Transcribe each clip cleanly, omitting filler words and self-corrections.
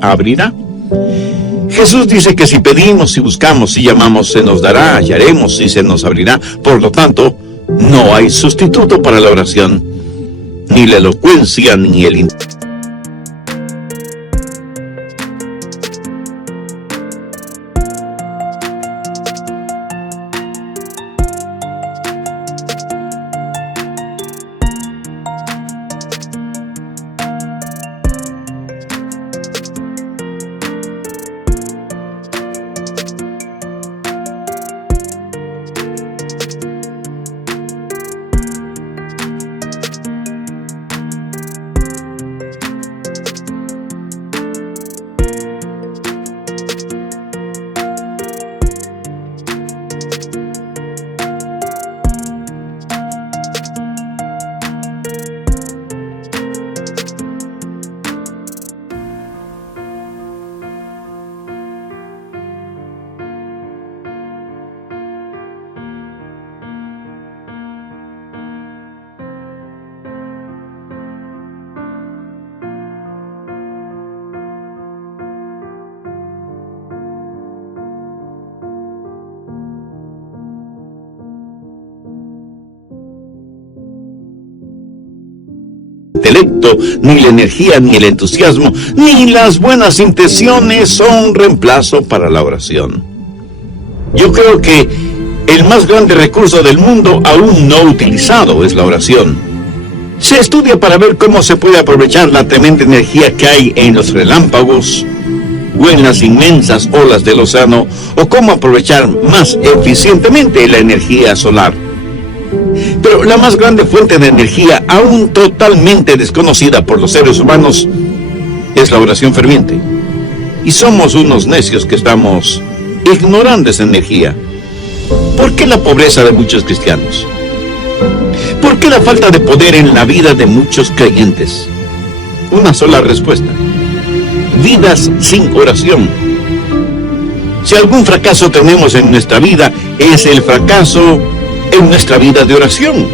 abrirá. Jesús dice que si pedimos, si buscamos, si llamamos, se nos dará, hallaremos y se nos abrirá. Por lo tanto, no hay sustituto para la oración, ni la elocuencia, ni el intelecto, ni la energía, ni el entusiasmo, ni las buenas intenciones son reemplazo para la oración. Yo creo que el más grande recurso del mundo aún no utilizado es la oración. Se estudia para ver cómo se puede aprovechar la tremenda energía que hay en los relámpagos o en las inmensas olas del océano, o cómo aprovechar más eficientemente la energía solar. Pero la más grande fuente de energía, aún totalmente desconocida por los seres humanos, es la oración ferviente. Y somos unos necios que estamos ignorando esa energía. ¿Por qué la pobreza de muchos cristianos? ¿Por qué la falta de poder en la vida de muchos creyentes? Una sola respuesta: vidas sin oración. Si algún fracaso tenemos en nuestra vida, es el fracaso en nuestra vida de oración.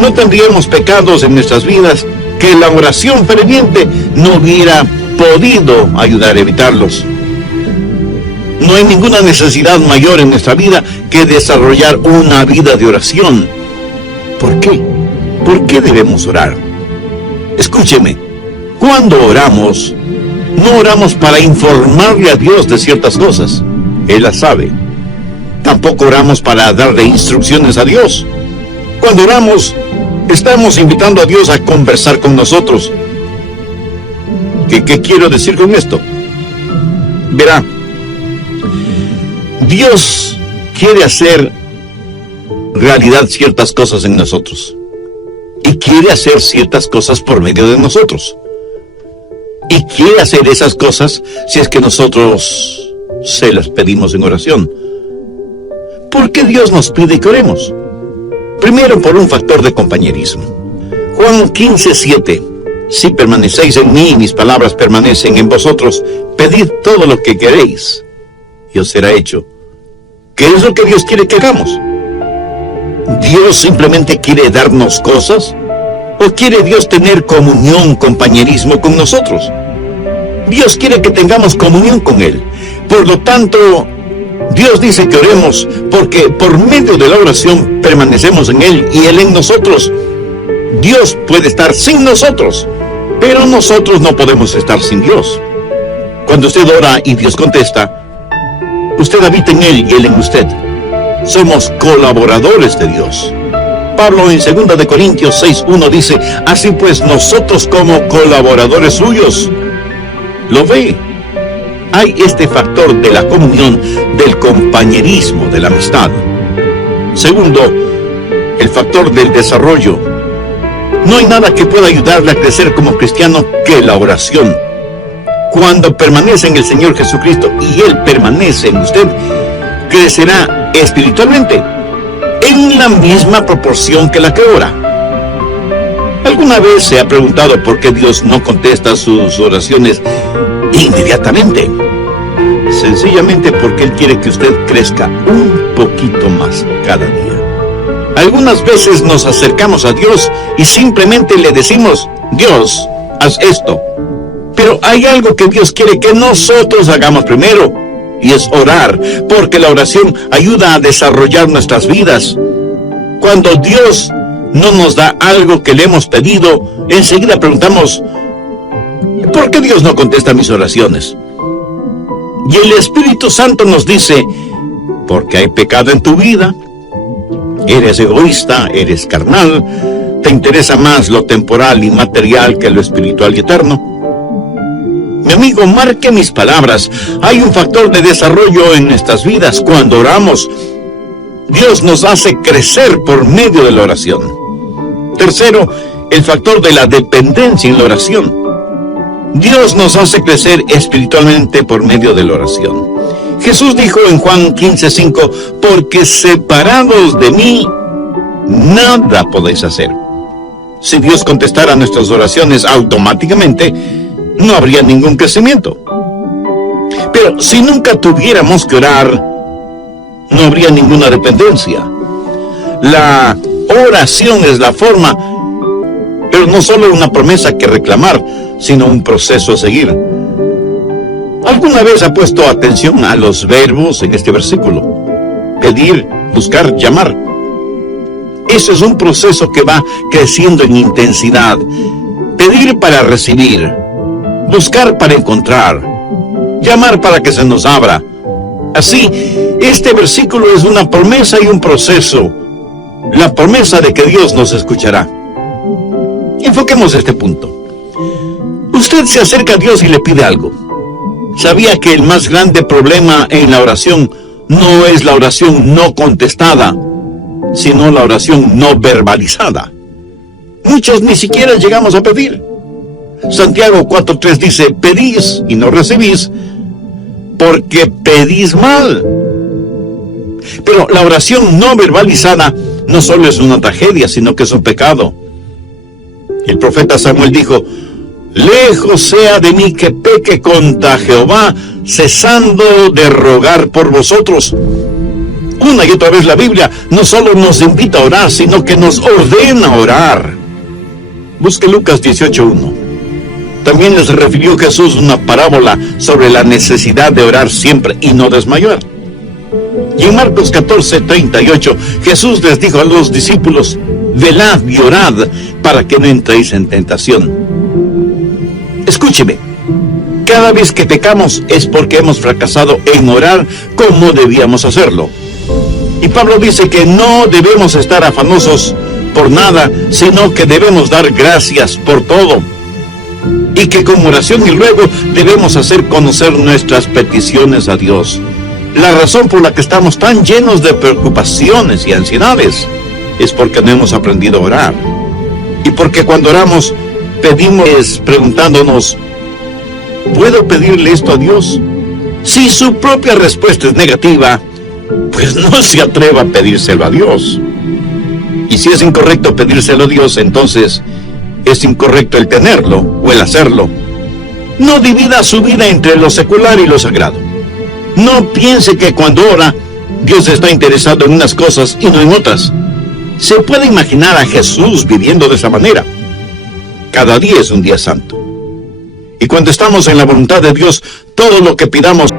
No tendríamos pecados en nuestras vidas que la oración ferviente no hubiera podido ayudar a evitarlos. No hay ninguna necesidad mayor en nuestra vida que desarrollar una vida de oración. ¿Por qué? ¿Por qué debemos orar? Escúcheme, cuando oramos, no oramos para informarle a Dios de ciertas cosas. Él las sabe. Tampoco oramos para darle instrucciones a Dios. Cuando oramos, estamos invitando a Dios a conversar con nosotros. ¿Qué quiero decir con esto? Verá, Dios quiere hacer realidad ciertas cosas en nosotros. Y quiere hacer ciertas cosas por medio de nosotros. Y quiere hacer esas cosas si es que nosotros se las pedimos en oración. ¿Por qué Dios nos pide que oremos? Primero, por un factor de compañerismo. Juan 15:7. Si permanecéis en mí y mis palabras permanecen en vosotros, pedid todo lo que queréis y os será hecho. ¿Qué es lo que Dios quiere que hagamos? ¿Dios simplemente quiere darnos cosas? ¿O quiere Dios tener comunión, compañerismo con nosotros? Dios quiere que tengamos comunión con Él. Por lo tanto, Dios dice que oremos porque por medio de la oración permanecemos en Él y Él en nosotros. Dios puede estar sin nosotros, pero nosotros no podemos estar sin Dios. Cuando usted ora y Dios contesta, usted habita en Él y Él en usted. Somos colaboradores de Dios. Pablo en 2 de Corintios 6:1 dice: así pues nosotros como colaboradores suyos. ¿Lo ve? Hay este factor de la comunión, del compañerismo, de la amistad. Segundo, el factor del desarrollo. No hay nada que pueda ayudarle a crecer como cristiano que la oración. Cuando permanece en el Señor Jesucristo y Él permanece en usted, crecerá espiritualmente en la misma proporción que la que ora. ¿Alguna vez se ha preguntado por qué Dios no contesta sus oraciones inmediatamente? Sencillamente porque Él quiere que usted crezca un poquito más cada día. Algunas veces nos acercamos a Dios y simplemente le decimos: Dios, haz esto. Pero hay algo que Dios quiere que nosotros hagamos primero, y es orar, porque la oración ayuda a desarrollar nuestras vidas. Cuando Dios no nos da algo que le hemos pedido, enseguida preguntamos, ¿por qué Dios no contesta mis oraciones? Y el Espíritu Santo nos dice, porque hay pecado en tu vida, eres egoísta, eres carnal, te interesa más lo temporal y material que lo espiritual y eterno. Mi amigo, marque mis palabras. Hay un factor de desarrollo en nuestras vidas cuando oramos. Dios nos hace crecer por medio de la oración. Tercero, el factor de la dependencia en la oración. Dios nos hace crecer espiritualmente por medio de la oración. Jesús dijo en Juan 15:5, porque separados de mí, nada podéis hacer. Si Dios contestara nuestras oraciones automáticamente, no habría ningún crecimiento. Pero si nunca tuviéramos que orar, no habría ninguna dependencia. La oración es la forma, pero no solo una promesa que reclamar, sino un proceso a seguir. ¿Alguna vez ha puesto atención a los verbos en este versículo? Pedir, buscar, llamar. Eso es un proceso que va creciendo en intensidad. Pedir para recibir, buscar para encontrar, llamar para que se nos abra. Así, este versículo es una promesa y un proceso. La promesa de que Dios nos escuchará. Enfoquemos este punto. Usted se acerca a Dios y le pide algo. ¿Sabía que el más grande problema en la oración no es la oración no contestada, sino la oración no verbalizada? Muchos ni siquiera llegamos a pedir. Santiago 4:3 dice, pedís y no recibís, porque pedís mal. Pero la oración no verbalizada no solo es una tragedia, sino que es un pecado. El profeta Samuel dijo, lejos sea de mí que peque contra Jehová, cesando de rogar por vosotros. Una y otra vez la Biblia no solo nos invita a orar, sino que nos ordena orar. Busque Lucas 18:1. También les refirió Jesús una parábola sobre la necesidad de orar siempre y no desmayar. Y en Marcos 14:38, Jesús les dijo a los discípulos, velad y orad para que no entréis en tentación. Escúcheme, cada vez que pecamos es porque hemos fracasado en orar como debíamos hacerlo. Y Pablo dice que no debemos estar afanosos por nada, sino que debemos dar gracias por todo. Y que con oración y ruego debemos hacer conocer nuestras peticiones a Dios. La razón por la que estamos tan llenos de preocupaciones y ansiedades es porque no hemos aprendido a orar. Y porque cuando oramos, pedimos preguntándonos, ¿puedo pedirle esto a Dios? Si su propia respuesta es negativa, pues no se atreva a pedírselo a Dios. Y si es incorrecto pedírselo a Dios, entonces es incorrecto el tenerlo o el hacerlo. No divida su vida entre lo secular y lo sagrado. No piense que cuando ora, Dios está interesado en unas cosas y no en otras. Se puede imaginar a Jesús viviendo de esa manera. Cada día es un día santo. Y cuando estamos en la voluntad de Dios, todo lo que pidamos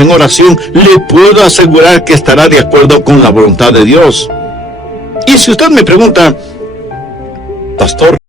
en oración, le puedo asegurar que estará de acuerdo con la voluntad de Dios. Y si usted me pregunta, pastor,